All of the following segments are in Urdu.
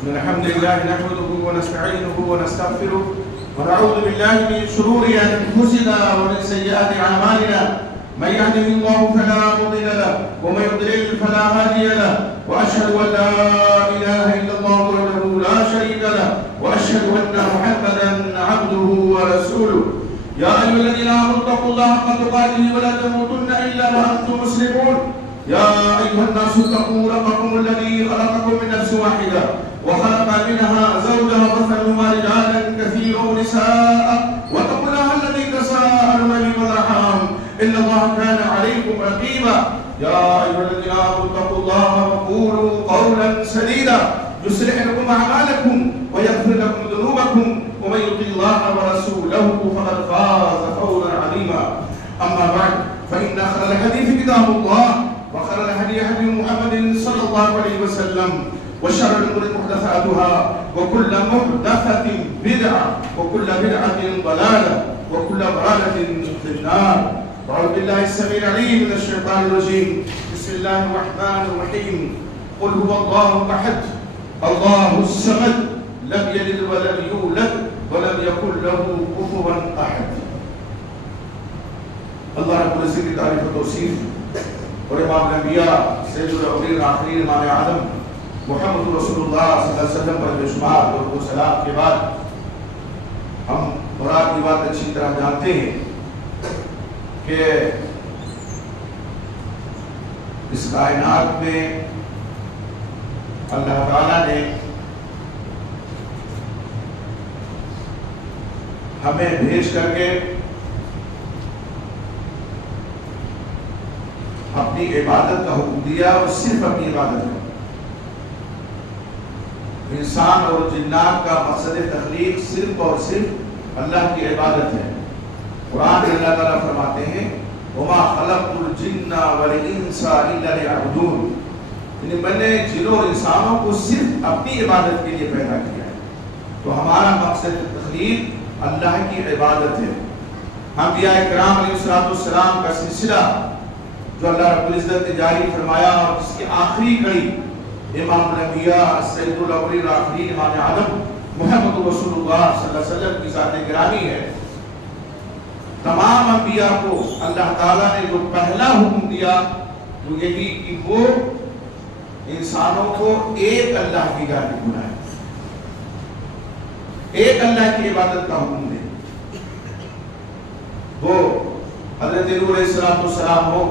الحمد لله نحمده ونستعينه ونستغفره ونعوذ بالله من شرور أنفسنا ومن سيئات أعمالنا من يهده الله فلا مضل له ومن يضلل فلا هادي له وأشهد أن لا إله إلا الله وحده لا شريك له وأشهد أن محمدا عبده ورسوله يا أيها الذين آمنوا اتقوا الله حق تقاته ولا تموتن إلا وأنتم مسلمون يا أيها الناس اتقوا ربكم الذي خلقكم من نفس واحدة وخلق منها زوجها وبث منهما رجالا كثيرا ونساء واتقوا الله الذي تساءلون به والأرحام إن الله كان عليكم رقيبا يا أيها الذين آمنوا اتقوا الله وقولوا قولا سديدا يصلح لكم أعمالكم ويغفر لكم ذنوبكم ومن يطع الله ورسوله فقد فاز فوزا عظيما أما بعد فإن خير الحديث كتاب الله وخير الهدي هدي محمد صلى الله عليه وسلم وشر الأمور محدثاتها وكل محدثة بدعة وكل بدعة ضلالة وكل ضلالة في النار. أعوذ بالله السميع العليم من الشيطان الرجيم. بسم الله الرحمن الرحيم. قل هو الله أحد الله الصمد لم يلد ولم يولد ولم يكن له كفوا أحد. اللہ رب العزت کی تعریف و توصیف اور امام الانبیاء سید الاولین والآخرین امام اعظم محمد رسول اللہ صلی اللہ علیہ وسلم پر بے شمار درود و سلام کے بعد ہم مراد کی بات اچھی طرح جانتے ہیں کہ اس کائنات میں اللہ تعالیٰ نے ہمیں بھیج کر کے اپنی عبادت کا حکم دیا اور صرف اپنی عبادت کا. انسان اور جنات کا مقصد تخلیق صرف اور صرف اللہ کی عبادت ہے. قرآن میں اللہ تعالیٰ فرماتے ہیں وَمَا خَلَقْتُ الْجِنَّ وَالْإِنسَ إِلَّا لِيَعْبُدُونِ، یعنی میں نے جنوں اور انسانوں کو صرف اپنی عبادت کے لیے پیدا کیا ہے. تو ہمارا مقصد تخلیق اللہ کی عبادت ہے. انبیاء کرام علیہ السلام کا سلسلہ جو اللہ رب العزت نے جاری فرمایا اور اس کی آخری کڑی امام الانبیاء سید الاولین والآخرین امام اعظم محمد رسول اللہ صلی اللہ علیہ وسلم کی ذات گرامی ہے. تمام انبیاء کو اللہ تعالیٰ نے جو پہلا حکم دیا وہ یہی کہ وہ انسانوں کو ایک اللہ کی جانب بلائیں، ایک اللہ کی عبادت کا حکم دے. وہ حضرت نوح علیہ السلام ہو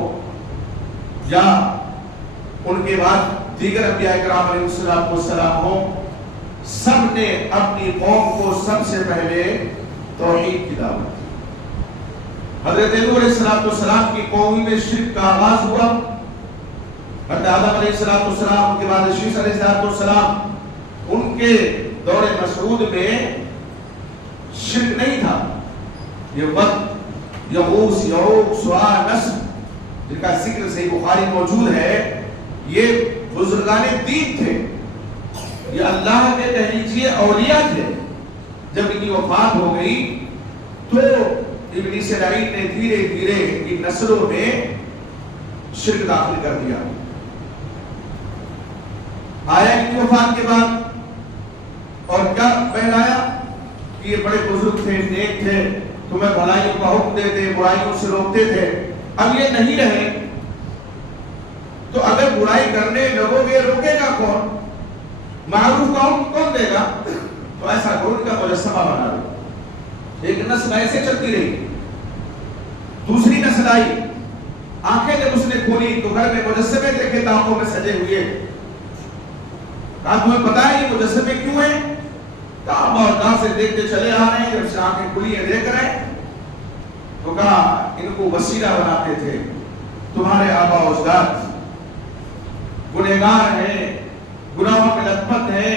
یا ان کے بعد دیگر انبیاء کرام علیہ السلام ہو، سب نے اپنی قوم کو سب سے پہلے توحید کی دعوت دی. حضرت نوح علیہ السلام کی قوم میں شرک کا آغاز ہوا. حضرت آدم علیہ السلام ان کے بعد شیس علیہ السلام، ان کے دور مسعود میں شرک نہیں تھا. یہ وقت یغوث یعوق سواع نصر جن کا ذکر صحیح بخاری موجود ہے، یہ بزرگان دین تھے، یہ اللہ کے کہہ لیجیے اولیاء تھے. جب ان کی وفات ہو گئی تو ابلیس لعین نے دھیرے دھیرے ان نسلوں میں شرک داخل کر دیا. آیا ان کی وفات کے بعد اور کیا پہلایا کہ یہ بڑے بزرگ تھے، نیک تھے، تمہیں بھلائیوں کا حکم دیتے، برائیوں سے روکتے تھے. اب یہ نہیں رہے تو اگر برائی کرنے لگو گے روکے گا کون؟ معروف کا حکم کون دے گا؟ تو ایسا کرو ان کا مجسمہ بنا لو. ایک نسل ایسے چلتی رہی. دوسری نسل آئی، آنکھیں جب اس نے کھولی تو گھر میں مجسمے دیکھے تاخوں میں سجے ہوئے. کہا تمہیں پتا ہے یہ مجسمے کیوں ہیں؟ کہا اور کہاں سے دیکھتے چلے آ رہے ہیں، جب سے آنکھیں کھلی ہیں دیکھ رہے ہیں. تو کہا ان کو وسیلہ بناتے تھے. تمہارے آبا و اجداد گنہگار ہیں، گناہوں میں لطمت ہیں،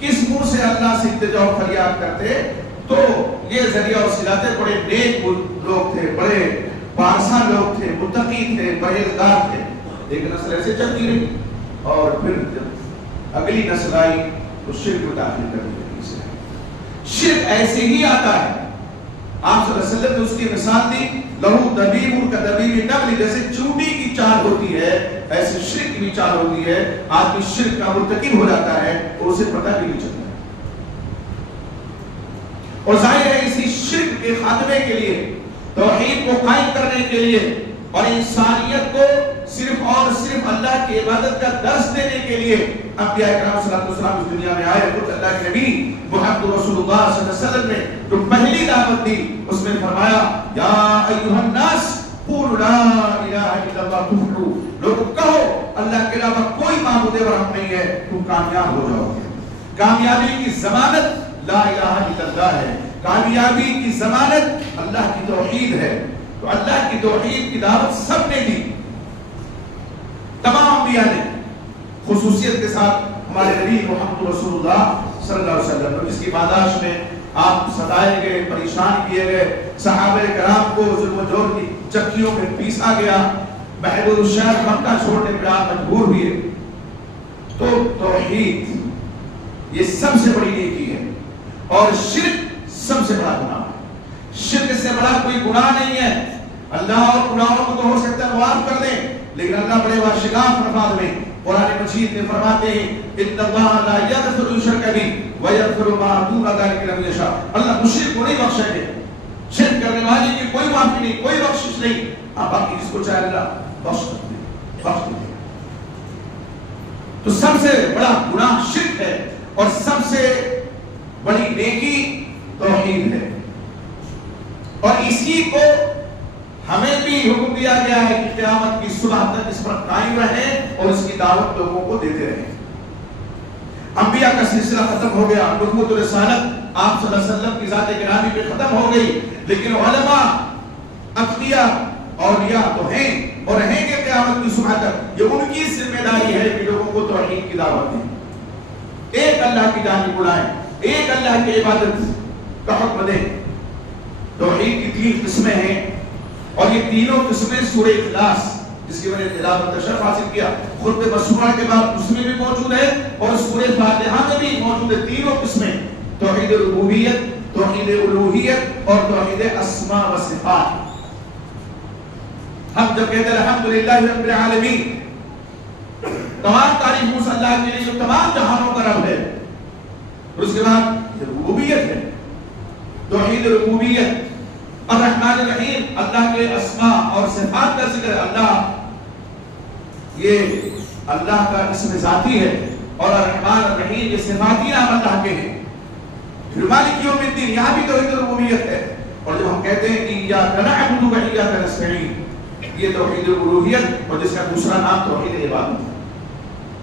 کس منہ سے اللہ سے التجا و فریاد کرتے؟ تو یہ ذریعہ وسیلہ تھے. بڑے نیک لوگ تھے، بڑے پارسا لوگ تھے، متقی تھے، پرہیزگار تھے. ایک نسل ایسے چلتی رہی اور پھر جب اگلی نسل آئی تو شرک میں داخل کر دی. شرک ایسے ہی آتا ہے. آپ صلی اللہ علیہ وسلم نے اس کی مثال دی، لہو دبیب کا دبیب نمل، جیسے چونٹی کی چال ہوتی ہے ایسے شرک کی بھی چال ہوتی ہے. آدمی شرک کا مرتکب ہو جاتا ہے اور اسے پتہ بھی نہیں چلتا. اور ظاہر ہے اسی شرک کے خاتمے کے لیے, توحید کو قائم کرنے کے لیے اور انسانیت کو صرف اور صرف اللہ کی عبادت کا درس دینے کے لیے انبیاء کرام صلی اللہ علیہ وسلم اس دنیا میں آئے. خود اللہ کے نبی محمد رسول اللہ صلی اللہ علیہ وسلم نے جو پہلی دعوت دی اس میں فرمایا یا ایھا الناس قولوا لا الہ الا اللہ تفلحوا. لوگوں کہو اللہ کے علاوہ کوئی معبود برحق نہیں ہے, تم کامیاب ہو جاؤ گے. کامیابی کی ضمانت لا الہ الا اللہ ہے. کامیابی کی ضمانت اللہ کی توحید ہے. تو اللہ کی توحید کی دعوت سب نے دی, تمام انبیاء نے, خصوصیت کے ساتھ ہمارے نبی محمد رسول اللہ صلی اللہ علیہ وسلم, جس کی پاداش میں آپ ستائے گئے, پریشان کیے گئے, صحابہ کرام کو ظلم و جور کی چکیوں میں پیسا گیا, محبوب الشہر مکہ چھوڑنے پر آپ مجبور ہوئے. تو توحید یہ سب سے بڑی نیکی ہے اور شرک سب سے بڑا گناہ ہے. شرک سے بڑا کوئی گناہ نہیں ہے. اللہ اور گناہوں کو تو ہو سکتا ہے معاف کر دیں, لیکن اللہ بڑے واشگاف الفاظ میں قرآن مجید میں فرماتے ہیں ان اللہ لا یغفر یشرک به ویغفر ما دون ذلک لمن یشاء. اللہ مشرک کو نہیں بخشے گا, شرک کرنے والے کی کوئی معافی نہیں, کوئی بخشش نہیں. آپ باقی جس کو چاہے اللہ بخش دے. تو سب سے بڑا گناہ شرک ہے اور سب سے بڑی نیکی توحید ہے. اور اسی کو ہمیں بھی حکم دیا گیا ہے کہ قیامت کی صبح تک اس پر قائم رہیں اور اس کی دعوت لوگوں کو دیتے رہیں. انبیاء کا سلسلہ ختم ہو گیا, نبوت و رسالت آپ صلی اللہ علیہ وسلم کی ذات گرامی پہ ختم ہو گئی, لیکن علماء, انبیاء, اولیاء تو ہیں اور رہیں گے قیامت کی صبح تک. یہ ان کی ذمہ داری ہے کہ لوگوں کو توحید کی دعوت دیں, ایک اللہ کی جانب بلائیں, ایک اللہ کی عبادت کا حکم دیں. توحید کی 3 قسمیں ہیں اور یہ تینوں قسمیں سورہ اخلاص, جس کی وجہ سے خلافت تشرف حاصل کیا, خطبہ مسورہ کے بعد اس میں بھی موجود ہے اور سورہ فاتحہ میں بھی موجود ہے. تینوں قسمیں, توحید ربوبیت, توحید الوہیت اور توحید اسماء و صفات. ہم جب کہتے ہیں الحمدللہ رب العالمین, تمام تعریف اس اللہ کے لیے جو تمام جہانوں کا رب ہے, اور اس کے بعد ربوبیت ہے, توحید ربوبیت. الرحمن الرحیم, اللہ کے اسماء اور صفات کا ذکر. اللہ یہ اللہ کا اسم ذاتی ہے اور الرحمن الرحیم یہ صفاتی نام اللہ کے ہیں. مالک یوم الدین, یہاں بھی توحید ربوبیت ہے. اور جب ہم کہتے ہیں کہ ایاک نعبد و ایاک نستعین, یہ توحید الوہیت اور جس کا دوسرا نام توحید عبادت ہے.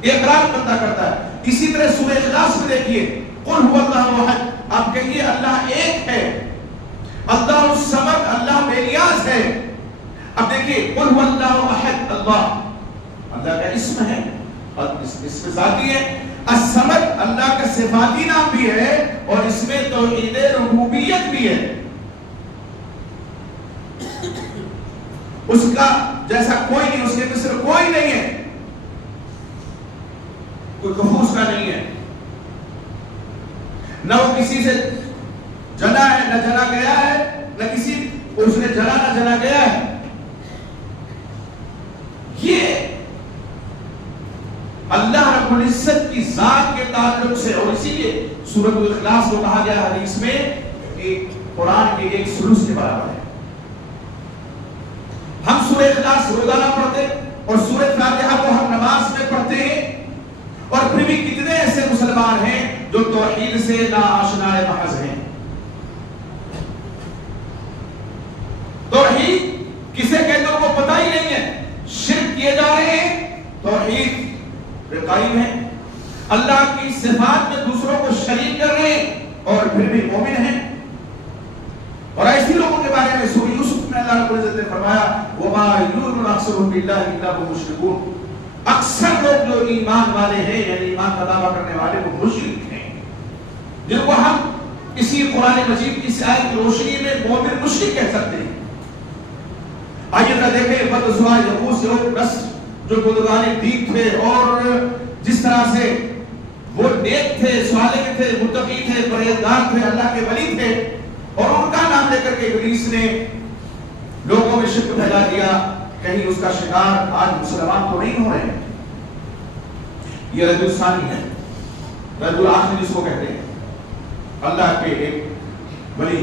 یہ اقرار بندہ کرتا ہے. اسی طرح سورہ اخلاص میں دیکھیے قل هو اللہ احد, آپ کہیے اللہ ایک ہے, اللہ الصمد, اللہ بے نیاز ہے. اب دیکھیے قل هو اللہ احد, اللہ کا اسم ہے اور اسم ذاتی ہے. الصمد اللہ کا صفاتی نام بھی ہے اور اس میں توحید ربوبیت بھی ہے. اس کا جیسا کوئی نہیں, اس کے مثل کوئی نہیں ہے, کوئی کفو اس کا نہیں ہے, نہ وہ کسی سے جنا ہے نہ جنا گیا ہے, نہ کسی اس نے جنا نہ جنا گیا ہے. یہ اللہ رب العزت کی ذات کے تعلق سے, اور اسی لیے سورۃ الاخلاص کو کہا گیا حدیث میں کہ قرآن کے ایک ثلث کے برابر ہے. ہم سورہ اخلاص روزانہ پڑھتے اور سورہ فاتحہ کو ہم نماز میں پڑھتے ہیں, اور پھر بھی کتنے ایسے مسلمان ہیں جو توحید سے ناآشنا محض ہیں. توحید کسے کہتے ہیں وہ پتہ ہی نہیں ہے, شرک کیے جا رہے ہیں, توحید پہ قائم ہے, اللہ کی صفات میں دوسروں کو شریک کر رہے ہیں اور پھر بھی مومن ہیں. اور ایسی لوگوں کے بارے میں سورہ یوسف میں اللہ رب العزت نے فرمایا وما یؤمن اکثرهم باللہ الا وهم مشرکون, اکثر لوگ جو ایمان والے ہیں یعنی ایمان کا دعویٰ کرنے والے وہ مشرک ہیں, جن کو ہم اسی قرآن مجید کی آیت کی روشنی میں مومن مشرک کہہ سکتے ہیں. آئیے ذرا دیکھیں بدعزا یغوث اور نصر جو بزرگان دین تھے اور جس طرح سے وہ نیک تھے, صالح تھے, متقی تھے, پرہیزگار تھے, اللہ کے ولی تھے, اور ان کا نام لے کر کے ابلیس نے لوگوں میں شرک پھیلا دیا, کہیں اس کا شکار آج مسلمان تو نہیں ہو رہے ہیں. یہ رد الثانی ہے، رد الآخر جس کو کہتے ہیں. اللہ کے ایک ولی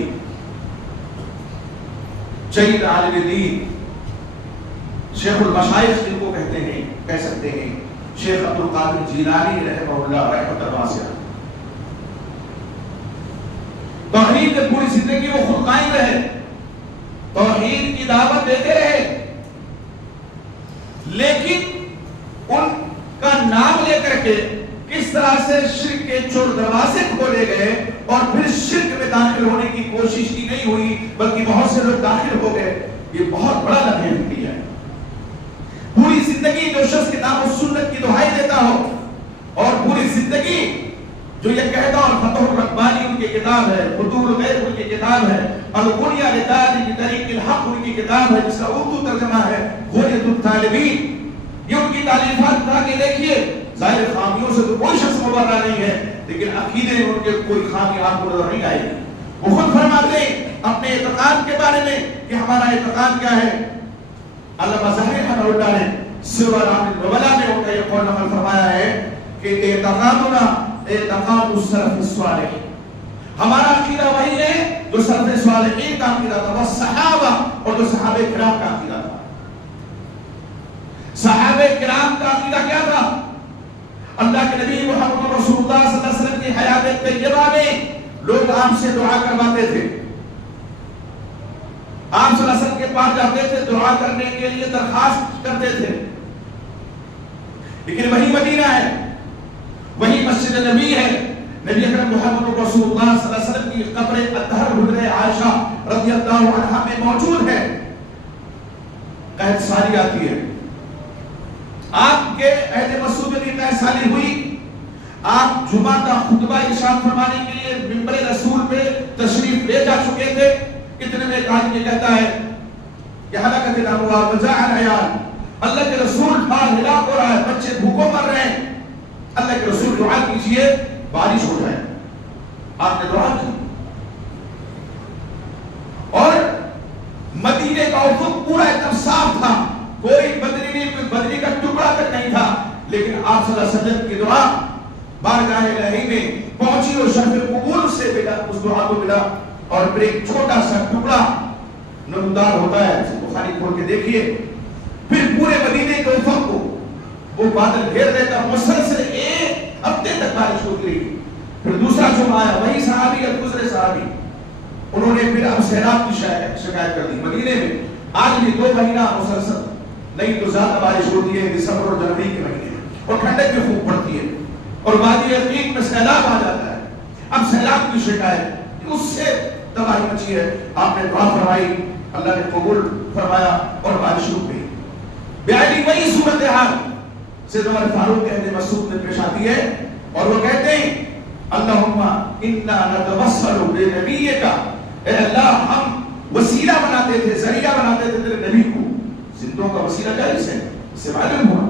جید عالم دین شیخ المشائخ جن کو کہتے ہیں، کہہ سکتے ہیں شیخ عبد القادر جیلانی رحمہ اللہ رحمۃ واسعہ، توحید میں پوری زندگی وہ خود قائم رہے، توحید کی دعوت دیتے رہے، لیکن ان کا نام لے کر کے کس طرح سے شرک کے چور دروازے کھولے گئے اور پھر شرک میں داخل ہونے کی کوشش کی نہیں ہوئی بلکہ بہت سے لوگ داخل ہو گئے، یہ بہت بڑا لمحہ فکری ہے. پوری زندگی جو شخص کتاب و سنت کی دہائی دیتا ہو اور پوری زندگی جو یہ کہتا اور فتح الربانی ان کی کتاب ہے، فتوح الغیب ان کی کتاب ہے، الغنیہ لطالب طریق الحق ان کی کتاب ہے جس کا اردو ترجمہ ہے غنیۃ الطالبین، یہ ان کی تعلیفات اٹھا کے دیکھیے. ظاہر خامیوں سے تو کوئی شخص مبرہ نہیں ہے، لیکن عقیدے میں ان کے کوئی خامی آپ کو نظر نہیں آئے گی. وہ خود فرماتے ہیں اپنے اعتقاد کے بارے میں کہ ہمارا اعتقاد کیا ہے. علامہ ظاہر رحمہ اللہ نے سیر اعلام النبلاء میں ان کا یہ قول نقل فرمایا ہے کہ اعتقادنا اعتقاد السلف الصالح، ہمارا عقیدہ وہی ہے جو سلف صالحین کا عقیدہ تھا، وہ صحابہ اور جو صحابہ کرام کا عقیدہ تھا. صحابہ کرام کا عقیدہ کیا تھا؟ اللہ کے نبی محمد رسول اللہ صلی اللہ علیہ وسلم کی حیات طیبہ میں لوگ آپ سے دعا کرواتے تھے، آپ صلی اللہ علیہ وسلم کے پاس جاتے تھے، دعا کرنے کے لیے درخواست کرتے تھے. لیکن وہی مدینہ ہے، وہی مسجد نبی ہے، نبی اکرم محمد رسول اللہ صلی اللہ علیہ وسلم کی قبر اطہر حجرہ عائشہ رضی اللہ عنہا میں موجود ہے. قحط سالی آتی ہے، آپ کے عہد مسعود میں قحط سالی ہوئی، آپ جمعہ کا خطبہ ارشاد فرمانے کے لیے منبر رسول پہ تشریف لے جا چکے تھے. اتنے میں ایک آدمی کہتا ہے کہ ہلاکت الاموال وجاع العیال، اللہ کے رسول مال ہلاک ہو رہا ہے، بچے بھوکوں مر رہے ہیں، اللہ کے رسول دعا کیجئے بارش ہو جائے. آپ نے دعا کی اور مدینے کا افق پورا ایک دم صاف تھا، کوئی بدری نہیں، کوئی بدری کا ٹکڑا تک نہیں تھا، لیکن آپ صلی اللہ علیہ وسلم کی دعا بارگاہ الہی میں پہنچی اور شرف قبول سے ملا، اس دعا کو ملا. اور پھر ایک چھوٹا سا ٹکڑا نمودار ہوتا ہے، بخاری کھول کے دیکھیے، پھر پورے مدینے کے افق کو وہ بادل گھیر دیتا، مسلسل ایک ہفتے تک بارش ہوتی رہی. پھر دوسرا جمعہ آیا، وہی صحابی یا دوسرے صحابی، انہوں نے پھر اب سیلاب کی شکایت کر دی. مدینے میں آج بھی 2 مہینہ مسلسل نہیں تو زیادہ بارش ہوتی ہے، دسمبر اور جنوری کے مہینے میں، اور ٹھنڈک بھی خوب پڑتی ہے اور وادی عقیق میں سیلاب آ جاتا ہے. اب سیلاب کی شکایت، اس سے تباہی مچی ہے. آپ نے دعا فرمائی، اللہ نے قبول فرمایا اور بارش رک گئی. بیالی وہی صورتحال سیدنا عمر فاروق عہد مسعود میں پیش آتی ہے اور وہ کہتے ہیں اللہم انا نتوسل بنبیک، اے اللہ ہم وسیلہ بناتے تھے، ذریعہ بناتے تھے تیرے نبی کو. زندوں کا وسیلہ جائز ہے، اس سے معلوم ہوا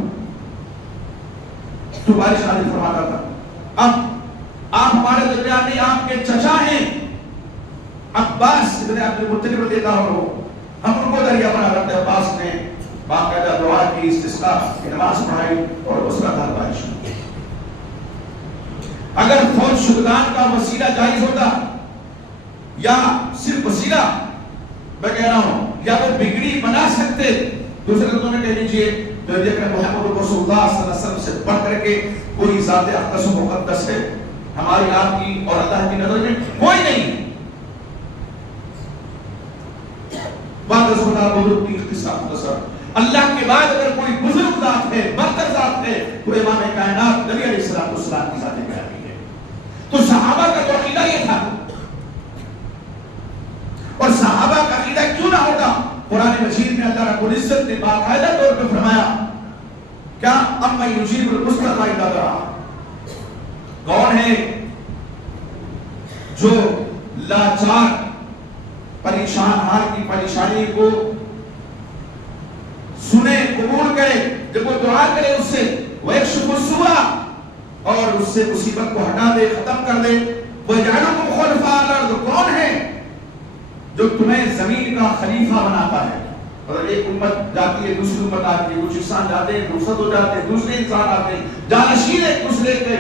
تو بارش نازل فرماتا تھا. اب آپ ہمارے درمیان نہیں، آپ کے چچا ہیں عباس ابن عبد المطلب رضی اللہ عنہ، ہم ان کو ذریعہ بنا کرتے. عباس نے باقاعدہ دعا کی، استسقاء کی نماز پڑھائی اور اس کا دار بارش ہوئی. اگر فوج شدگان کا وسیلہ جائز ہوتا یا صرف وسیلہ میں کہہ رہا ہوں یا وہ بگڑی بنا سکتے، دوسرے لفظوں میں کہہ لیجیے تو محمد رسول اللہ صلی اللہ علیہ وسلم سے بڑھ کر کے کوئی ذات اقدس و مقدس ہے ہماری آپ کی اور اللہ کی نظر میں کوئی نہیں. اللہ کے بعد اگر کوئی بزرگ ذات ہے، برتر ذات ہے تو امام کائنات نبی علیہ السلام کی ذات گرامی ہے. تو صحابہ کا تو عقیدہ یہ تھا، اور صحابہ کا عقیدہ کیوں نہ ہوتا؟ قرآن مجید میں اللہ رب العزت نے باقاعدہ طور پہ فرمایا کیا اما یجیب المضطر اذا دعا، کون ہے جو لاچار پریشان حال کی پریشانی کو سنے، قبول کرے، جب وہ دعا کرے اس سے ویکشف السوء اور اس سے مصیبت کو ہٹا دے، ختم کر دے. وَيَجْعَلُكُمْ خُلَفَاءَ الْأَرْضِ، کون ہے جو تمہیں زمین کا خلیفہ بناتا ہے؟ اور ایک امت جاتی ہے دوسری امت آتی ہے، کچھ انسان جاتے ہیں رخصت ہو جاتے ہیں، دوسرے انسان آتے ہیں، جانشین ایک دوسرے کے۔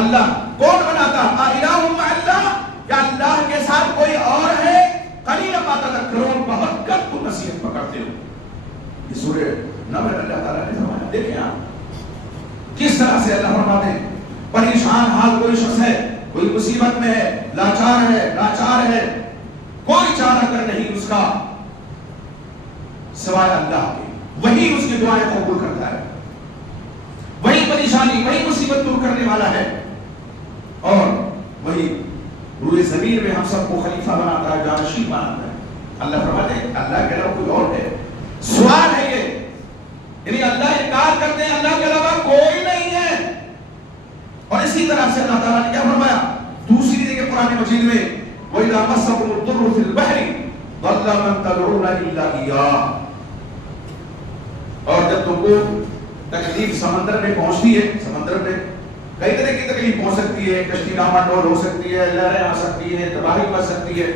اللہ کون بناتا؟ الہ مع اللہ، کیا اللہ کے ساتھ کوئی اور ہے؟ قلیلا ما تذکرون، بہت کم تم نصیحت پکڑتے ہو۔ یہ سورہ نمل اللہ تعالیٰ نے فرمایا۔ دیکھیں آپ کس طرح سے اللہ فرماتے ہیں پریشان حال کوئی شخص ہے، کوئی مصیبت میں ہے، لاچار ہے، کوئی چارہ کر نہیں اس کا سوائے اللہ کے، وہی اس کی دعائیں قبول کرتا ہے، وہی پریشانی وہی مصیبت دور کرنے والا ہے، اور وہی روئے زمین میں ہم سب کو خلیفہ بناتا ہے، جانشین بناتا ہے۔ اللہ فرماتے ہیں اللہ کے علاوہ کوئی اور ہے؟ سوال ہے یہ، یعنی اللہ انکار کرتے ہیں اللہ کے علاوہ کوئی نہیں ہے۔ اور اسی طرح سے اللہ تعالیٰ نے کیا فرمایا دوسری جگہ قرآن مجید میں، وَإِذَا مَسَّكُمُ الضُّرُّ فِي الْبَحْرِ ضَلَّ مَن تَدْعُونَ إِلَّا إِيَّاهُ، اور جب تم کو تکلیف سمندر میں پہنچتی ہے، سمندر میں کئی طرح کی تکلیف پہنچ سکتی ہے، کشتی ڈاما ڈول ہو سکتی ہے، لہریں آ سکتی ہے، تباہی مچ سکتی ہے،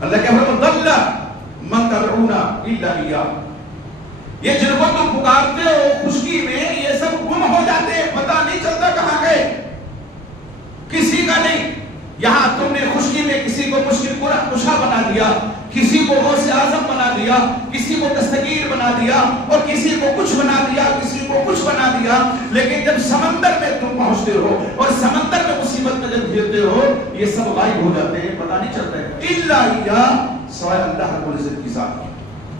اللہ کیا فرماتا ہے ضَلَّ مَن تَدْعُونَ إِلَّا إِيَّاهُ، یہ جن کو تم پکارتے ہو خشکی میں یہ سب گم ہو جاتے ہیں، پتہ نہیں چلتا کہاں گئے، کسی کا نہیں۔ یہاں تم نے خشکی میں کسی کو مشکل کشا بنا دیا، کسی کو غوث اعظم بنا دیا، کسی کو دستگیر بنا دیا، اور کسی کو کچھ بنا دیا، کسی کو کچھ بنا دیا، لیکن جب سمندر میں تم پہنچتے ہو اور سمندر میں مصیبت میں جب گرتے ہو یہ سب غائب ہو جاتے ہیں، پتہ نہیں چلتا ہے الا اِيَّاهُ، سوائے اللہ رب العزت کی ذات کی۔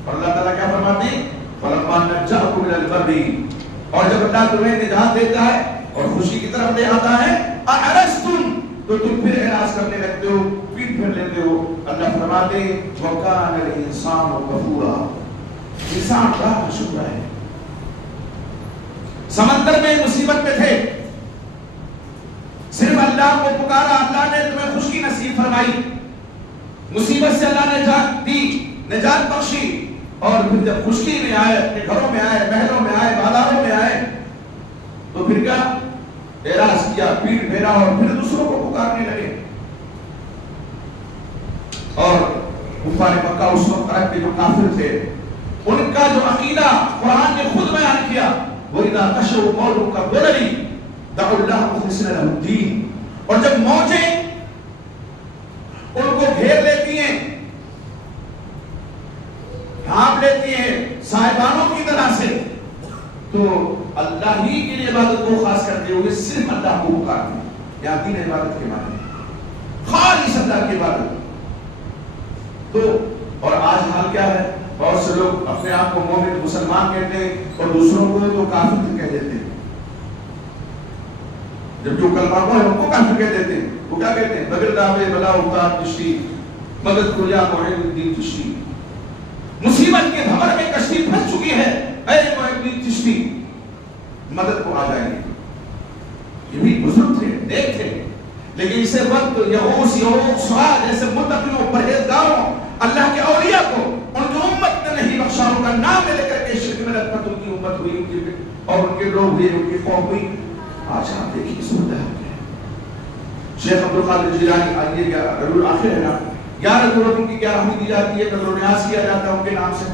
اور اللہ تعالیٰ کیا فرماتے ہیں فَلَمَّا نَجَّاكُمْ إِلَى الْبَرِّ، اور جب اللہ تمہیں نجات دیتا ہے اور خوشی کی طرف لے آتا ہے اَعْرَضْتُمْ، تو تم پھر اعراض کرنے لگتے ہو، پیٹ پھیر لیتے ہو۔ اللہ فرماتے ہیں وَكَانَ الْإِنسَانُ غَفُورًا، انسان بڑا ناشکرا ہے۔ سمندر میں مصیبت میں تھے، صرف اللہ کو پکارا، اللہ نے تمہیں خشکی نصیب فرمائی، مصیبت سے اللہ نے نجات دی، نجات بخشی، اور پھر جب خشکی میں آئے، اپنے گھروں میں آئے، محلوں میں آئے، بازاروں میں آئے، تو پھر کیا اعراض کیا، پیٹ پھیرا، اور پھر دوسروں کو پکارنے لگے۔ اور کفار مکہ اس وقت تک کے جو کافر تھے ان کا جو عقیدہ قرآن نے خود بیان کیا، وَإِذَا غَشَوْا قَوْمُكَ ضَرَرٍ دَعُوا اللَّهَ مُخْلِصِينَ لَهُ الدِّينَ، اور جب موجیں ان کو گھیر لیتی ہیں، ڈھانپ لیتی ہیں صاحبانوں کی طرح سے، تو اللہ ہی کی عبادت کو خاص کرتے ہوئے صرف اللہ کو پکارتے ہیں، یا دین عبادت کے معنی خالص اللہ کی عبادت۔ تو اور آج حال کیا ہے، بہت سے لوگ اپنے آپ کو مومن مسلمان کہتے ہیں اور دوسروں کو تو کافر کہہ دیتے ہیں، جب جو کلمہ کو ہے ان کو کافر کہہ دیتے ہیں۔ وہ کیا کہتے ہیں بغیر دعوے بلا اوتار چشتی مدد کو یا معین الدین چشتی، مصیبت کے بھنور میں کشتی پھنس چکی ہے، اے معین الدین چشتی مدد کو آ جائیں گے۔ یہ بھی بزرگ تھے، نیک تھے، لیکن اسے وقت یغوث سعاد جیسے متقیوں پرہیزگاروں اللہ کے اولیاء کو ان کی امت نے نہیں بخشا، ان کا نام لے کر کے شرک میں لطمت ان کی امت ہوئی، ان کی اور ان کے لوگ ہوئے، ان کی قوم ہوئی۔ آج آپ دیکھیے صورتحال کیا ہے۔ شیخ عبدالقادر جیلانی آئیے کیا ربیع الاخر ہے نا، 11 رکعتوں کی 11ویں دی جاتی ہے، نذر و نیاز کیا جاتا ہے ان کے نام سے۔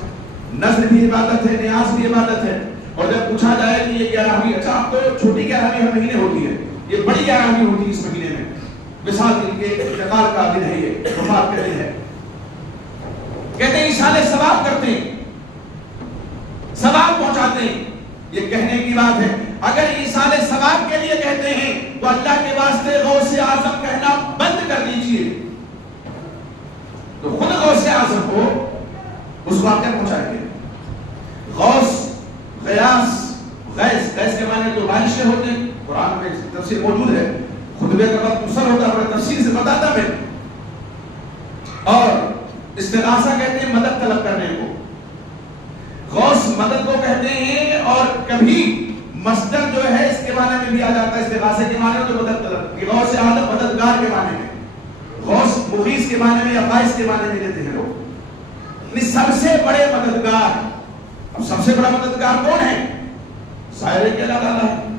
نذر بھی عبادت ہے، نیاز بھی عبادت ہے، اور جب پوچھا جائے کہ یہ 11ویں، اچھا اب تو چھوٹی 11ویں ہر مہینے ہوتی ہے، یہ بڑی 11ویں ہوتی ہے اس مہینے میں، مثال ان کے انتقال کا دن ہے، یہ وفات کا دن ہے، کہتے ہیں ایصال ثواب کرتے ہیں، ثواب پہنچاتے ہیں، یہ کہنے کی بات ہے۔ اگر ایصال ثواب کے لیے کہتے ہیں تو اللہ کے واسطے غوث اعظم کہنا بند کر دیجئے، تو خود غوث اعظم کو اس کو آپ کیا پہنچائیں گے؟ غوث، غیاث، غیث، غیث کے معنی تو بارش کے ہوتے ہیں، قرآن میں تفسیر موجود ہے، خطبے کا وقت مصر ہوتا ہے، اور تفسیر سے بتاتا میں۔ اور استغاثہ کہتے ہیں مدد طلب کرنے کو، غوث مدد کو کہتے ہیں، اور کبھی مصدر جو ہے اس کے معنی میں بھی آ جاتا ہے، استغاثہ کے معنی تو مدد طلب، کہ غوث اعظم مددگار کے معنی میں، غوث مغیث کے معنی میں یا قائس کے معنی میں لیتے ہیں لوگ، یعنی سب سے بڑے مددگار۔ اب سب سے بڑا مددگار کون ہے؟ ظاہر ہے کہ اللہ تعالیٰ ہے۔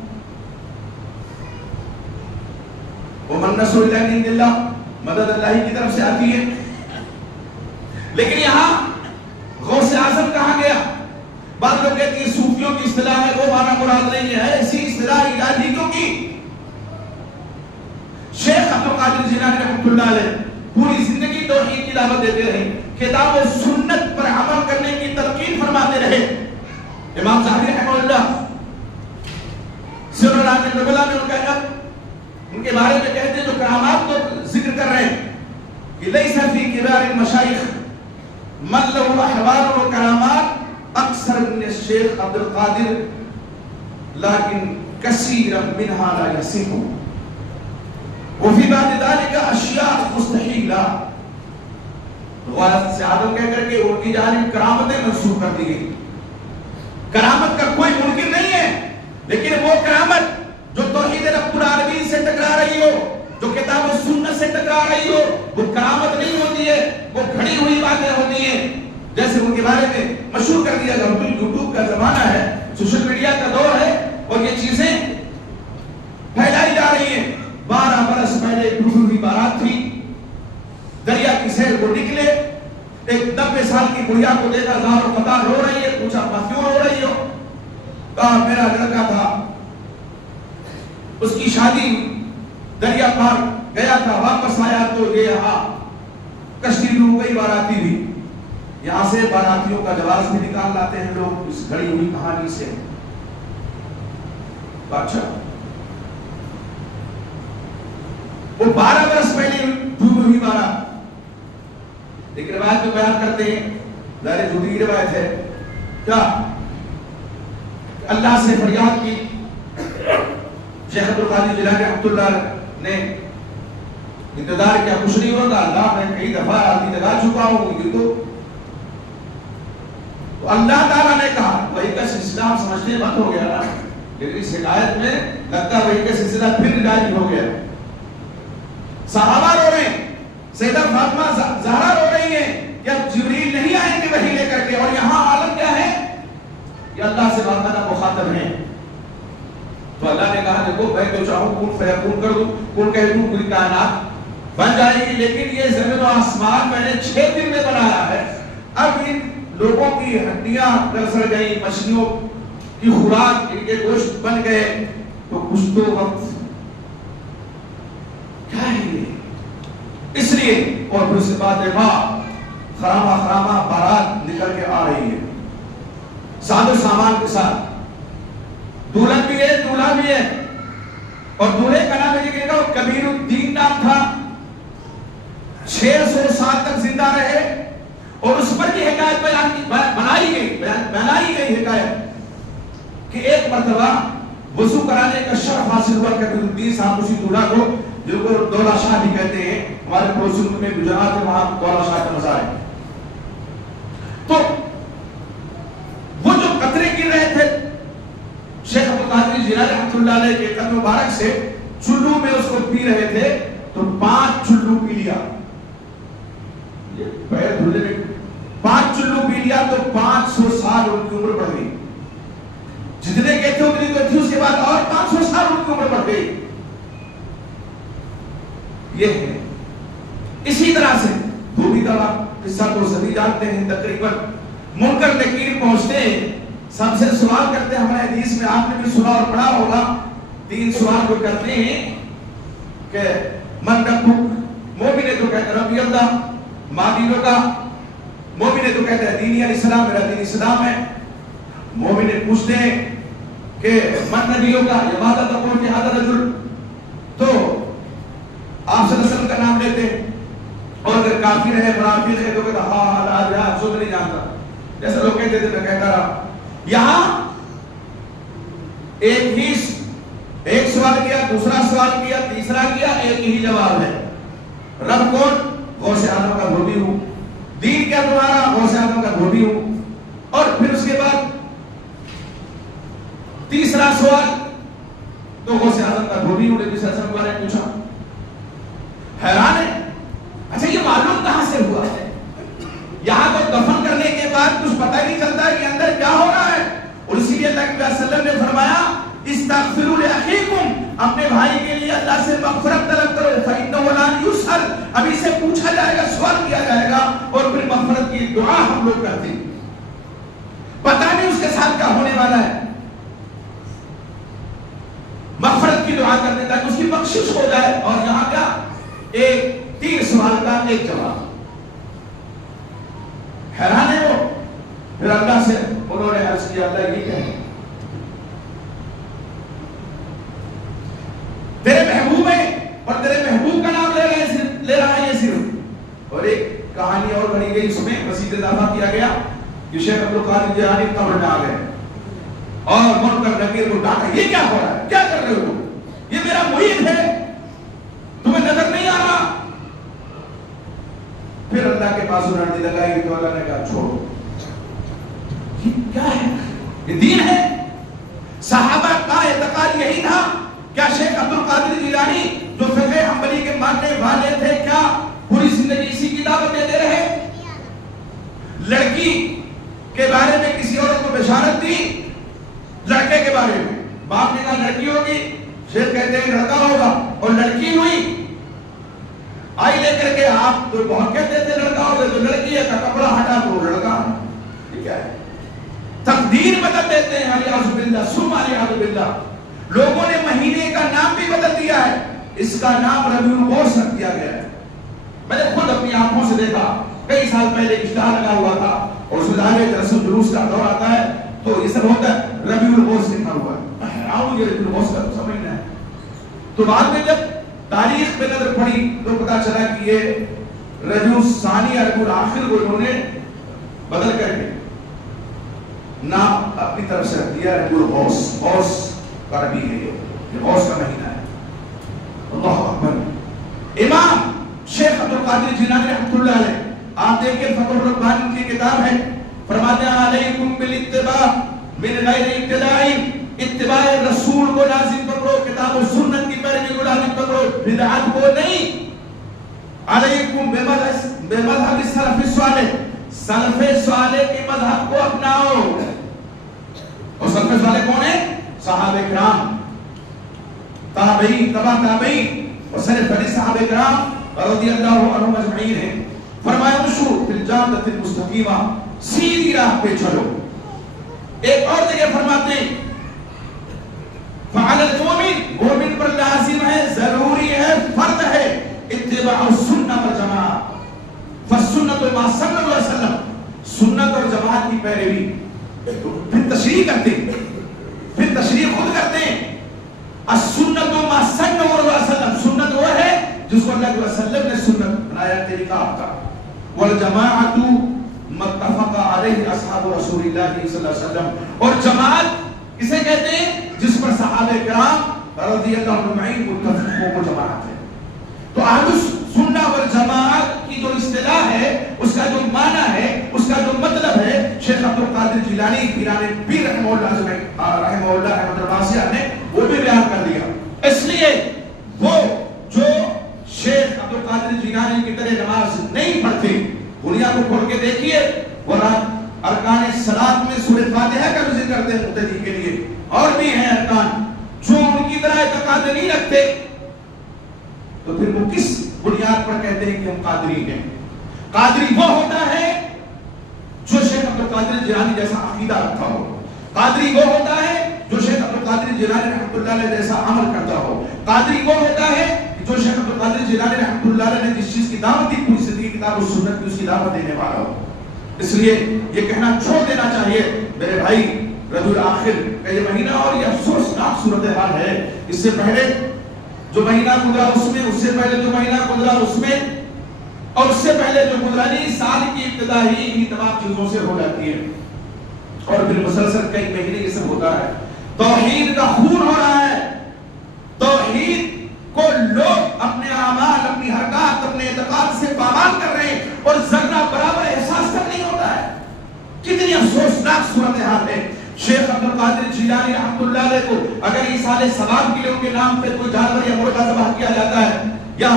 وَمَن نَّصْرُ إِلَّا مِنَ اللَّهِ، مدد اللہ ہی کی طرف سے آتی ہے۔ لیکن یہاں غوث اعظم کہا گیا. بعض لوگ کہتے ہیں صوفیوں کی اصطلاح ہے، وہ مانا مراد نہیں ہے، ایسی اصطلاح الہیوں کی. شیخ عبد القادر جیلانی رحمۃ اللہ علیہ پوری زندگی توحید کی دعوت دیتے رہے، کتاب و سنت پر عمل کرنے کی تلقین فرماتے رہے. امام زاہبی رحمہ اللہ سر العالم النبلا میں ان کے بارے میں کہتے ہیں، جو کرامات کو ذکر کر رہے ہیں کہ لیس فی کبار المشایخ من له احوال و کرامات اکثر من الشیخ عبد القادر لیکن کثیر منها لا یصح وفی بعد ذلك اشیاء مستحیلہ. غوث اعظم کہہ کر کے ان کی جانب کرامتیں منسوخ کر دی گئی. کرامت کا کوئی ممکن نہیں ہے، لیکن وہ کرامت جو توحید رب العالمین سے ٹکرا رہی ہو، جو کتاب و سنت سے ٹکرا رہی ہو، وہ کرامت نہیں ہوتی ہے، وہ گھڑی ہوئی باتیں ہوتی ہیں. جیسے ان کے بارے میں مشہور کر دیا گیا، یوٹیوب کا زمانہ ہے، سوشل میڈیا کا دور ہے، اور یہ چیزیں پھیلائی جا رہی ہیں. 12 برس پہلے ڈوبی ہوئی بارات تھی، دریا کی سیر کو نکلے، ایک 90 سال کی بڑھیا کو دیکھا زار و قطار رو رہی ہے. پوچھا کیوں رو رہی ہو؟ کہا میرا لڑکا تھا، اس کی شادی دریا پار گیا تھا، واپس آیا تو یہ یہاں کشتی ڈوب گئی، باراتی بھی. یہاں سے باراتیوں کا جواز بھی نکال لاتے ہیں لوگ اس گھڑی ہوئی کہانی سے. بادشاہ وہ 12 برس پہلے ڈوبی ہوئی بارات. ایک روایت میں بیان کرتے ہیں، ظاہر جھوٹی روایت ہے، کیا اللہ سے فریاد کی. شیخ عبد القادر جیلانی رحمۃ اللہ نے انتظار کیا، کچھ نہیں ہوگا، اللہ میں کئی دفعہ آدمی لگا چکا ہوں، یہ تو اللہ تعالیٰ نے کہا. وہی کا سلسلہ ہم سمجھتے مت ہو گیا نا، لیکن اس حکایت میں لگتا ہے وہی کا سلسلہ پھر جاری ہو گیا. صحابہ رو رہے ہیں، سیدہ فاطمہ زہرا رو رہی ہیں کہ اب جبریل نہیں آئیں گے وحی لے کر کے، اور یہاں عالم کیا ہے، یہ اللہ سے باقاعدہ مخاطب ہیں. تو اللہ نے کہا دیکھو میں تو چاہوں کن فیکون کر دوں، کن کہہ دوں پوری کائنات بن جائے گی، لیکن یہ زمین و آسمان میں نے 6 دن میں بنایا ہے. اب ان لوگوں کی ہڈیاں رسڑ گئی، مچھلیوں کی خوراک ان کے گوشت بن گئے، تو کچھ تو وقت کیا ہے یہ. اس لیے اور پھر اس کے بعد دیکھا خرامہ بارات نکل کے آ رہی ہے ساز و سامان کے ساتھ، دولہن بھی ہے دولہا بھی ہے، اور دولہے کا نام ہے کہ وہ کبیر الدین نام تھا. 600 سال تک زندہ رہے، اور اس پر بھی حکایت بنائی گئی حکایت کہ ایک مرتبہ وضو کرانے کا شرف حاصل ہوا کبیر الدین صاحب اسی دولہا کو، جو کو دولہ شاہ بھی کہتے ہیں، ہمارے پڑوسی ملک میں گجرات ہے، وہاں دولہ شاہ کا مزار ہے. تو وہ جو قطرے گر رہے تھے شیخ عبد القادر جیلانی رحمۃ اللہ علیہ کے قدم مبارک سے، چلو میں اس کو پی رہے تھے، تو 5 چلو پی لیا. یہ پیر دھلے میں 5 چلو پی لیا تو 500 سال ان کی عمر بڑھ گئی. جتنے کہتے اتنی تو تھی، اس کے بعد اور 500 سال ان کی عمر بڑھ گئی. یہ ہے اسی طرح سے دھوبی کا قصہ تو سبھی جانتے ہیں. تقریباً منکر نکیر پہنچتے ہیں، سب سے سوال کرتے ہیں. ہمارے حدیث میں آپ نے بھی سنا اور پڑھا ہوگا، 3 سوال کو کرتے ہیں کہ من ربک، مومن ہے تو کہتا ہے ربی اللہ، ما دینوں کا، مومن ہے تو کہتا ہے دینی علیہ السلام، میرا دین اسلام ہے. مومن پوچھتے ہیں کہ من نبیوں کا، یا ماذا تقول فی ھذا الرجل، تو آپ صلی اللہ علیہ وسلم کا نام لیتے ہیں. اور اگر کافر ہے منافق ہے تو کہتا ہاں لا سب نہیں جانتا، جیسے لوگ کہتے تھے میں کہتا رہا. یہاں ایک سوال کیا، دوسرا سوال کیا، تیسرا کیا، ایک ہی جواب ہے. رب کون؟ غوث اعظم کا دھوبی ہوں. دین کیا تمہارا؟ غوث اعظم کا دھوبی ہوں. اور پھر اس کے بعد تیسرا سوال تو غوث اعظم کا دھوبی ہوں. نبی صلی اللہ علیہ وسلم نے پوچھا، حیران ہے، اچھا یہ معلوم کہاں سے ہوا ہے؟ یہاں کو دفن کرنے کے بعد کچھ پتہ ہی نہیں چلتا کہ اندر کیا ہو رہا ہے. اور اسی لیے اللہ کے وسلم نے فرمایا استغفروا لاخیکم، اپنے بھائی کے لیے اللہ سے مغفرت طلب کرو، فإنه لا يسأل یسأل، ابھی سے پوچھا جائے گا، سوال کیا جائے گا، اور پھر مغفرت کی دعا ہم لوگ کرتے ہیں. پتہ نہیں اس کے ساتھ کیا ہونے والا ہے. مغفرت کی دعا کرتے تاکہ اس کی بخشش ہو جائے. اور یہاں کیا ایک 3 سوال کا ایک جواب. حیران ہے وہ. پھر اللہ سے انہوں نے عرض کیا اللہ یہ کہے تیرے محبوب ہے اور تیرے محبوب کا نام لے رہا ہے یہ صرف. اور ایک کہانی اور بنی گئی، اس میں مزید اضافہ کیا گیا کہ شیخ عبدالقادر جیلانی قبر میں آ گئے اور منکر نکیر کو ڈانٹا، یہ کیا ہو رہا ہے، کیا کر رہے ہو، یہ میرا مرید ہے، تمہیں نظر نہیں آ رہا. پھر اللہ کے پاس انہوں نے لگائی تو اللہ نے کہا چھوڑو. یہ کیا ہے، یہ دین ہے. صحابہ کا اعتقاد یہی تھا. کیا شیخ عبدالقادر جیلانی جو فقہ حنبلی کے ماننے والے تھے کیا پوری زندگی اسی کی دعوت دیتے رہے؟ لڑکی کے بارے میں کسی عورت کو بشارت دی، لڑکے کے بارے میں باپ نے کہا لڑکی ہوگی، شیخ کہتے ہیں لڑکا ہوگا، اور لڑکی ہوئی. آئی لے کر کے آپ تو بہت کہتے تھے لڑکا ہوگا، تو لڑکی ہے کا کپڑا ہٹا تو لڑکا. یہ کیا ہے؟ تقدیر بدل دیتے ہیں. علیہ باللہ ثم علیہ باللہ. لوگوں نے مہینے کا نام بھی بدل دیا ہے. اس کا نام ربیع الاوس رکھ دیا گیا ہے. میں نے خود اپنی آنکھوں سے دیکھا، کئی سال پہلے اشتہار لگا ہوا تھا اور اس میں درس و جلوس کا دور آتا ہے تو یہ سب ہوتا ہے ربیع الاوس لکھا ہوا ہے. یہ ربیع الاوس کا سمجھنا ہے. تو بعد میں جب تاریخ پہ نظر پڑی تو پتا چلا کہ یہ ربیع الثانی یا ربیع الاخر کو انہوں نے بدل کر کے نام اپنی طرف سے رکھ دیا ربیع الاوس. اوس کا ربیع ہے، یہ اوس کا مہینہ ہے. اللہ اکبر. امام شیخ عبدالقادر جیلانی رحمۃ اللہ علیہ، آپ دیکھیں فتح الربانی کی کتاب ہے، فرماتے ہیں علیکم بالاتباع من غیر ابتداء، اتباع رسول کو لازم پکڑو، کتاب و سنت کی پیروی کو لازم پکڑو، بدعت کو نہیں. علیکم بمذہب السلف الصالح، سلف صالح کے مذہب کو اپناؤ. اور سلف صالح کون ہیں؟ صحابہ کرام، تابعین، تبع تابعین اور سلف صحابہ کرام رضی اللہ عنہم اجمعین ہیں. فرمایا مشہور فی الجادۃ المستقیمہ، سیدھی راہ پہ چلو. ایک اور جگہ فرماتے ہیں فعلی المؤمن، مومن پر لازم ہے، ضروری ہے، فرض ہے اتباع السنہ والجماعہ. فالسنۃ ما صلی اللہ علیہ وسلم، سنت اور جماعت کی پیروی. پھر تشریح کرتے ہیں، پھر تشریح خود کرتے ہیں. السنۃ ما صلی اللہ علیہ وسلم، سنت وہ ہے جس کو اللہ علیہ وسلم نے سنت بنایا طریقہ آپ کا. والجماعت متفق علیہ اصحاب رسول اللہ صلی اللہ علیہ وسلم، اور جماعت کسے کہتے ہیں؟ جس پر صحابہ کرام رضی اللہ عنہم متفق ہو، وہ جماعت ہے. تو اہل سنہ والجماعت کی جو اصطلاح ہے، اس کا جو معنی ہے، اس کا جو مطلب ہے، شیخ عبدالقادر جیلانی پیران پیر رحمہ اللہ رحمۃ الواسعہ نے وہ بھی بیان کر دیا. اس لیے وہ جو شیخ عبدالقادر جیلانی کی طرح نماز نہیں پڑھتے، دنیا کو کھول کے دیکھیے، وہ ارکان صلاۃ میں سورۃ فاتحہ کا بھی ذکر کرتے ہیں مقتدی کے لیے، اور بھی ہیں ارکان جو ان کی طرح اعتقاد نہیں رکھتے. تو پھر وہ کس بنیاد پر کہتے ہیں کہ ہم قادری ہیں؟ قادری وہ ہوتا ہے جو شیخ عبدالقادر جیلانی جیسا عقیدہ رکھتا ہو. قادری وہ ہوتا ہے جو شیخ عبدالقادر جیلانی رحمۃ اللہ علیہ جیسا عمل کرتا ہو. قادری وہ ہوتا ہے جو شیخ عبدالقادر جیلانی رحمۃ اللہ علیہ نے جس چیز کی دعوت دی، پوری زندگی کتاب و سنت کی اس کی دعوت دینے والا ہو. اس لیے یہ کہنا چھوڑ دینا چاہیے میرے بھائی، ربیع الاخر کا یہ مہینہ، اور یہ افسوسناک صورتحال ہے. اس سے پہلے جو مہینہ گزرا اس میں، اس سے پہلے جو مہینہ گزرا اس میں، اور اس سے پہلے جو گزرا نہیں، سال کی ابتدا ہی انہی تمام چیزوں سے ہو جاتی ہے، اور پھر مسلسل کئی مہینے یہ سب ہوتا ہے. توحید کا خون ہو رہا ہے. توحید کو لوگ اپنے اعمال، اپنی حرکات، اپنے اعتقاد سے پامال کر رہے ہیں، اور ذرہ برابر احساس تک نہیں ہوتا ہے. کتنی افسوسناک صورتحال ہے. شیخ عبدالقادر جیلانی رحمۃ اللہ علیہ کو اگر ایصال ثواب کے لیے ان کے نام پہ کوئی جانور یا مرغا ذبح کیا جاتا ہے، یا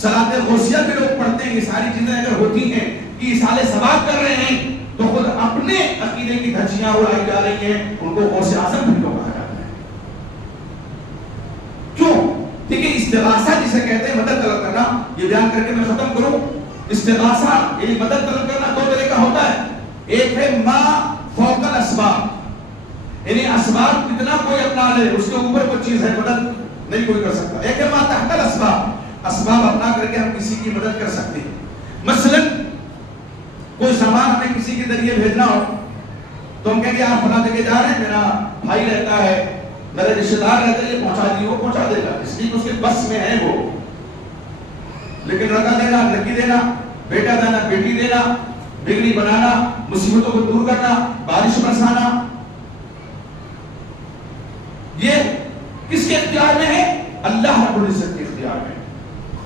صلاۃ غوثیہ پہ لوگ پڑھتے ہیں، یہ ساری چیزیں اگر ہوتی ہیں کہ ایصال ثواب کر رہے ہیں، تو خود اپنے عقیدے کی دھجیاں اڑائی جا رہی ہیں. ان کو غوث اعظم بھی کہا جاتا ہے. کیوں؟ دیکھیں استغاثہ جسے کہتے ہیں مدد طلب کرنا، یہ بیان کر کے میں ختم کروں. استغاثہ یعنی مدد طلب کرنا دو طرح کا ہوتا ہے. ایک ہے ما فوق الاسباب، یعنی اسباب کتنا کوئی اپنا لے اس کے اوپر کوئی چیز ہے مدد نہیں کوئی کر سکتا. ایک ہے ما تحت الاسباب، اسباب اپنا کر کے ہم کسی کی مدد کر سکتے ہیں. مثلا کوئی سامان ہمیں کسی کے ذریعے بھیجنا ہو تو ہم کہیں گے آپ فلاں جگہ جا رہے ہیں، میرا بھائی رہتا ہے، میرے رشتے دار رہتے ہیں، یہ پہنچا دیے، وہ پہنچا دے گا، اس لیے اس کے بس میں ہے وہ. لیکن لڑکا دینا، لڑکی دینا، بیٹا دینا، بیٹی دینا، بگڑی بنانا، مصیبتوں کو دور کرنا، بارش برسانا، یہ کس کے اختیار میں ہے؟ اللہ رب العزت کے اختیار میں.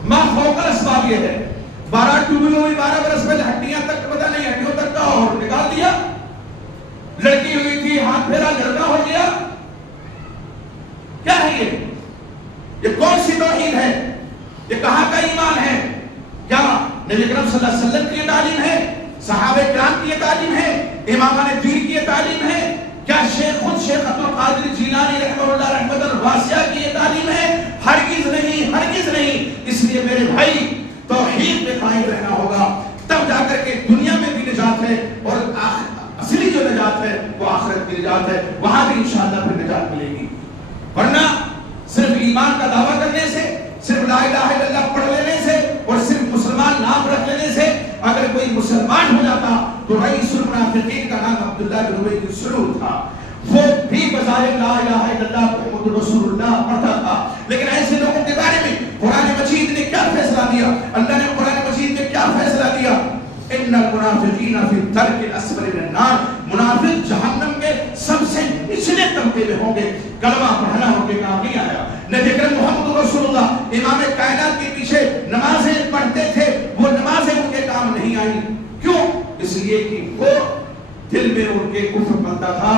ما فوق الاسباب یہ ہے. 12 ٹیوبل ہوئی 12 برس میں ہڈیاں تک پتہ نہیں، ہڈیوں تک کا اور نکال دیا. لڑکی ہوئی تھی ہاتھ پھیرا لڑکا ہو گیا. کیا ہے یہ کون سی توحید ہے؟ یہ کہاں کا ایمان ہے؟ کیا نبی اکرم صلی اللہ علیہ وسلم کی تعلیم ہے؟ صحابہ کرام کی تعلیم ہے؟ امامان دین کی تعلیم ہے؟ کیا خود شیخ عبد القادر جیلانی رحمہ اللہ رحمۃ الواسعہ کی یہ تعلیم ہے؟ ہرگز نہیں، ہرگز نہیں. اس لیے میرے بھائی توحید پہ قائم رہنا ہوگا، تب جا کر کے دنیا میں بھی نجات ہے، اور اصلی جو نجات ہے وہ آخرت کی نجات ہے، وہاں بھی انشاءاللہ پھر نجات ملے گی. ورنہ صرف ایمان کا دعویٰ کرنے سے، صرف لا الہ الا اللہ پڑھ لینے سے اور صرف مسلمان نام رکھ لینے سے اگر کوئی مسلمان ہو جاتا تو رئیس المنافقین کا نام عبداللہ بن ابی بن سلول تھا. وہ بھی بظاہر لا الہ الا اللہ محمد رسول اللہ پڑھتا تھا، لیکن ایسے لوگوں کے بارے میں قرآن مجید نے کیا فیصلہ دیا؟ اللہ نے قرآن مجید میں کیا فیصلہ دیا؟ ان المنافقین فی الدرک الاسفل من النار، منافق جہنم کے سب سے نچلے طبقے میں ہوں گے. کلمہ پڑھنا ان کے کام نہیں آیا. نبی اکرم محمد رسول اللہ امام کائنات کے پیچھے نمازیں پڑھتے تھے، وہ نمازیں ان کے کام نہیں آئی. کیوں؟ اس لیے کہ وہ دل میں ان کے کفر بنتا تھا،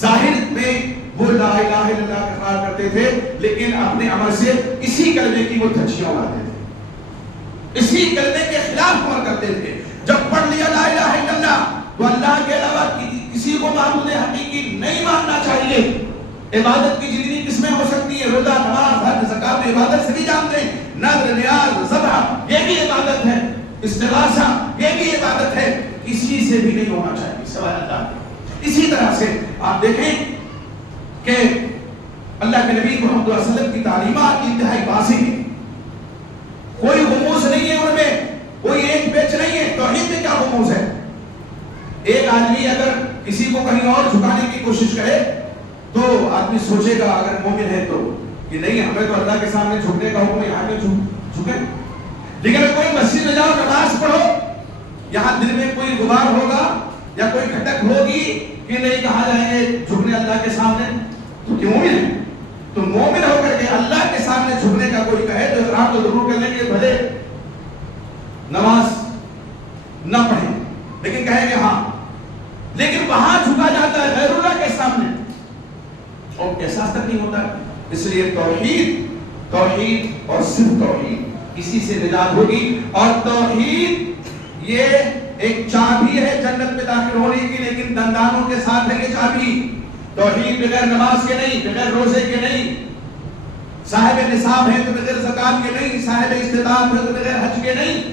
ظاہر میں وہ لا الہ الا اللہ کا اقرار کرتے تھے، لیکن اپنے عمل سے اسی کلمے کی وہ دھجیاں اڑاتے تھے، اسی کلمے کے خلاف عمل کرتے تھے. جب پڑھ لیا لا الہ الا اللہ تو اللہ کے علاوہ کسی کو معبود حقیقی نہیں ماننا چاہیے. عبادت کی جتنی قسمیں ہو سکتی ہیں، روزہ، نماز، حج، زکات، عبادت سبھی جانتے ہیں. نذر، نیاز، ذبح یہ بھی عبادت ہے. استغاثہ یہ بھی عبادت ہے. کسی سے بھی نہیں ہونا چاہیے سوائے اللہ کے. اسی طرح سے آپ دیکھیں کہ اللہ کے نبی محمد صلی اللہ علیہ وسلم کی تعلیمات انتہائی واضح ہیں، کوئی غموض نہیں ہے ان میں، کوئی ایک پیچ نہیں ہے. توحید میں کیا غموض ہے؟ ایک آدمی اگر کسی کو کہیں اور جھکانے کی کوشش کرے تو آدمی سوچے گا اگر مومن ہے تو کہ نہیں، ہمیں تو اللہ کے سامنے جھکنے کا حکم ہے، یہاں پہ جھکے. لیکن اگر کوئی مسجد میں جاؤ نماز پڑھو، یہاں دل میں کوئی غبار ہوگا یا کوئی کھٹک ہوگی کہ نہیں کہا جائیں گے جھکنے اللہ کے سامنے، تو کیوں مومن ہے؟ تو مومن ہو کر کے اللہ کے سامنے جھکنے کا کوئی کہے تو اقرار تو ضرور کر لیں گے، بھلے نماز نہ پڑھیں لیکن کہیں گے ہاں. لیکن وہاں جھکا جاتا ہے غیر اللہ کے سامنے اور احساس تک نہیں ہوتا ہے. اس لیے توحید اور صرف توحید، اسی سے نجات ہوگی. اور توحید یہ ایک چابی ہے جنت میں داخل ہونے کی، لیکن دندانوں کے ساتھ ہے یہ چابی. توحید بغیر نماز کے نہیں، بغیر روزے کے نہیں، صاحب نصاب ہے تو بغیر زکات کے نہیں، صاحب استطاعت ہے تو بغیر حج کے نہیں.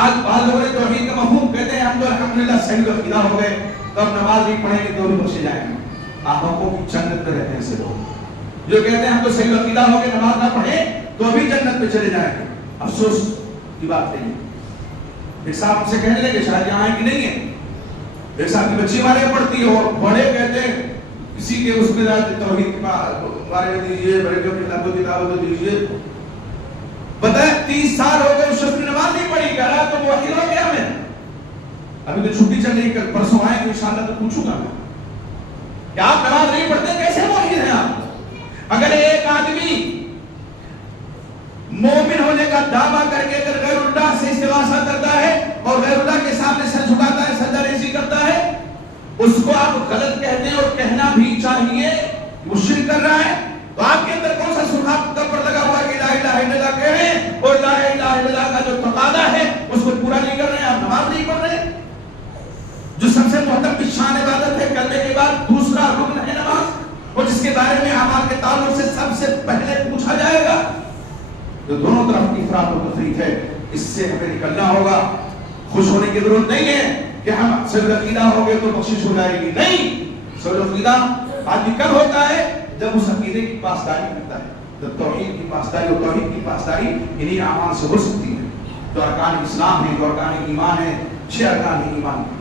آج بعض لوگوں نے توحید کا مفہوم کہتے ہیں ہم تو الحمدللہ صحیح وقیدہ ہو گئے تو اب نماز بھی پڑھیں گے تو بھی بخشے جائیں گے. آنکھوں کی جنت پہ رہتے ہیں ایسے لوگ جو کہتے ہیں ہم تو صحیح عقیدہ ہو کے نماز نہ پڑھیں تو بھی جنت پہ چلے جائیں گے. افسوس کی بات نہیں ہے. ایک صاحب ہم سے کہنے لگے شاید یہاں ہے کہ نہیں ہے. ایک صاحب کی بچی ہمارے پڑھتی ہے اور بڑے کہتے ہیں کسی کے اس میں توحید کے بارے میں دیجیے، بڑے جو کتابوں دیجیے. بتائیں 30 سال ہو گئے اس شخص نے نماز نہیں پڑھی، کہہ رہا تو موحد ہو گیا. میں ابھی تو چھٹی چل رہی، کل پرسوں آئیں گے انشاءاللہ تو پوچھوں گا میں کہ آپ نماز نہیں پڑھتے کیسے موحد ہیں آپ؟ اگر ایک آدمی مومن ہونے کا دعویٰ کر کے اگر غیر اللہ سے استغاثہ کرتا ہے اور غیر اللہ کے سامنے سر جھکاتا ہے، سجدہ ریزی کرتا ہے، اس کو آپ غلط کہتے ہیں اور کہنا بھی چاہیے وہ شرک کر رہا ہے. تو آپ کے اندر کون سا سرخاب پر لگا ہوا کہ لا الہ الا اللہ کہہ رہے ہیں اور لا الہ الا اللہ کا جو تقاضا ہے اس کو پورا نہیں کر رہے ہیں، آپ نماز نہیں پڑھ رہے. جو سب سے محترم شان عبادت ہے، کرنے کے بعد دوسرا رکن ہے نماز، وہ جس کے بارے میں اعمال کے تعلق سے سب سے پہلے پوچھا جائے گا. جو دونوں طرف کی افراط و تفریط ہے اس سے ہمیں نکلنا ہوگا. خوش ہونے کی ضرورت نہیں ہے کہ ہم صحیح عقیدہ ہو گئے تو بخشش ہو جائے گی. نہیں، صحیح عقیدہ آدمی کب ہوتا ہے؟ جب اس عقیدے کی پاسداری کرتا ہے. جب توحید کی پاسداری اور توحید کی پاسداری انہی اعمال سے ہو سکتی ہے. جو ارکان اسلام ہے، جو ارکان ایمان ہے، 6 ارکان ایمان ہے.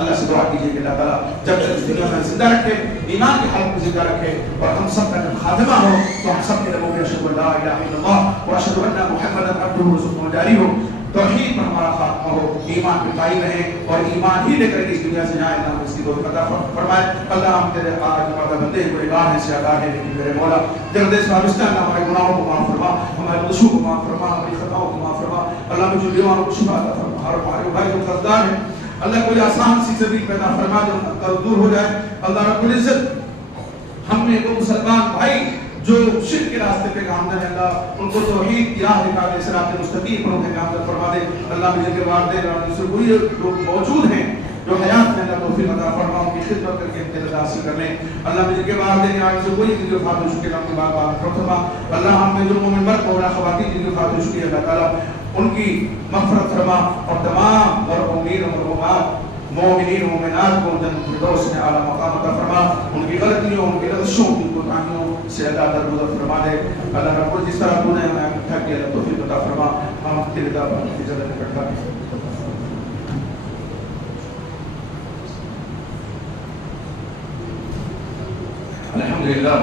اللہ سے دعا کیجیے کہ اللہ تعالیٰ جب تک اس دنیا میں زندہ رکھے، ایمان کی حالت میں زندہ رکھے، اور ہم سب کا جب خاتمہ ہو تو ہم سب کے لبوں میں اشہد ان لا الہ الا اللہ و اشہد ان محمدا عبدہ و رسولہ جاری ہو. توحید پر ہمارا خاتمہ ہو، ایمان پہ قائم رہیں اور ایمان ہی لے کر کے اس دنیا سے جائیں. اللہ اس کی توفیق عطا فرمائے. اللہ ہم تیرے آج مردہ بندے ہیں، گنہگار ہیں، سیاگار ہیں، لیکن میرے مولا جلدیس پاکستان نے ہمارے گناہوں کو معاف فرما، ہمارے دوشوں کو معاف فرما، ہماری خطاؤں کو معاف فرما. اللہ میں جو بیماروں کو شفا عطا فرما، اور ہمارے بھائی جو قرضدار ہیں اللہ کوئی آسان سی سبیل پیدا فرما دے، ان کا دور ہو جائے. اللہ رب العزت ہم نے وہ مسلمان بھائی جو شرک کے راستے پہ گامزن ہے، اللہ ان کو توحید کی راہ دکھا دے، صراط مستقیم پر انہیں گامزن فرما دے. اللہ مجھے کے والدین اور دوسرے کوئی لوگ موجود ہیں جو حیات میں، اللہ توفیق عطا فرما، ان کی خدمت کر کے امتیاز حاصل کر لیں. اللہ مجھے کے والدین اور سے کوئی جو فات ہو چکے ان کی بات بات فرما. اللہ ہم میں جو مومن مرد اور خواتین جن کی فات ہو چکی ہے، اللہ تعالیٰ ان کی مغفرت فرما، اور تمام مرحومین و مرحومات مومنین و مومنات کو جنت الفردوس میں اعلیٰ مقام عطا فرما. ان کی غلطیوں، ان کی لغزشوں، ان کی کوتاہیوں سے اللہ درگزر فرما دے. اللہ رب کو جس طرح تو نے ہمیں اکٹھا کیا، اللہ توفیق عطا فرما. ہم تیرے در پر اجازت اکٹھا کریں. الحمدللہ.